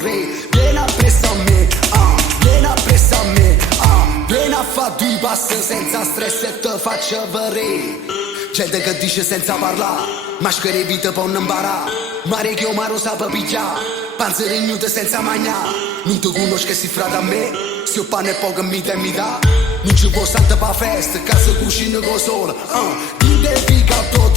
vorrei. Vieni appresso a me, vieni appresso a me, vieni a fa due passi senza stress e te faccio vedere. Gente che dice senza parlare, maschere vita può non imparare. Mare che io maro sa per pigliare, panze rignute senza mangiare. Non ti conosco si frate a me, se ho pane e poco mi dà. Non ci può stare per festa, casa cucina con sole. Ti devi to,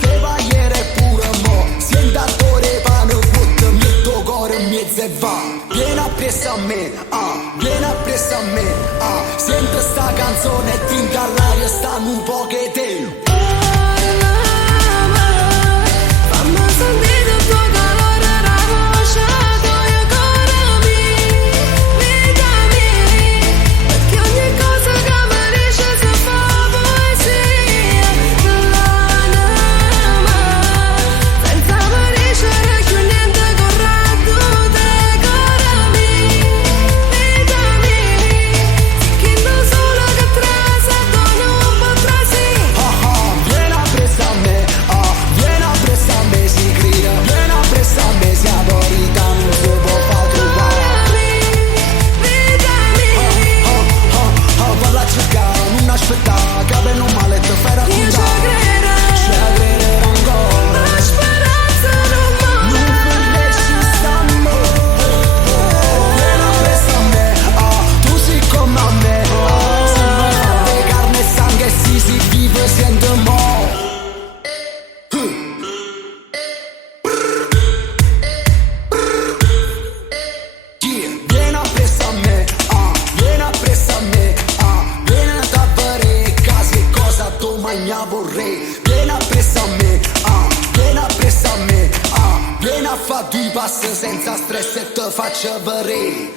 te vagliere pure mo. Senta attore pane vuoto, metto cuore in mezzo e va. Vieni appresso a me, vieni appresso a me, senti sta canzone e tinta all'aria stanno un po' che te. Vorrei, vieni appresso a me, vieni appresso a me, vieni a fa due passi senza stress e te faccio vedere.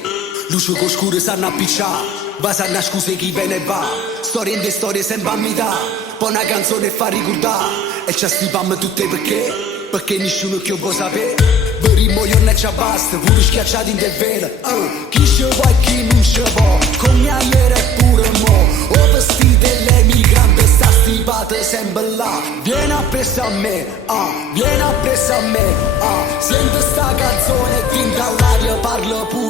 Luce con scure sanno appicciare, va sanno scuse chi ve ne va. Storie in de storie sempre a metà, poi una canzone fa ricordare. E ci stipiamo tutte perché nessuno che può sapere. Verremo io non ci basta, pure schiacciati in te vele. Chi ci vuoi e chi non ci può, con mia ieri pure mo. Ho vestito l'emigrante, sta stipata sempre là. Vieni appresso a me, vieni appresso a me, senti sta canzone, tinta all'aria, parla pure.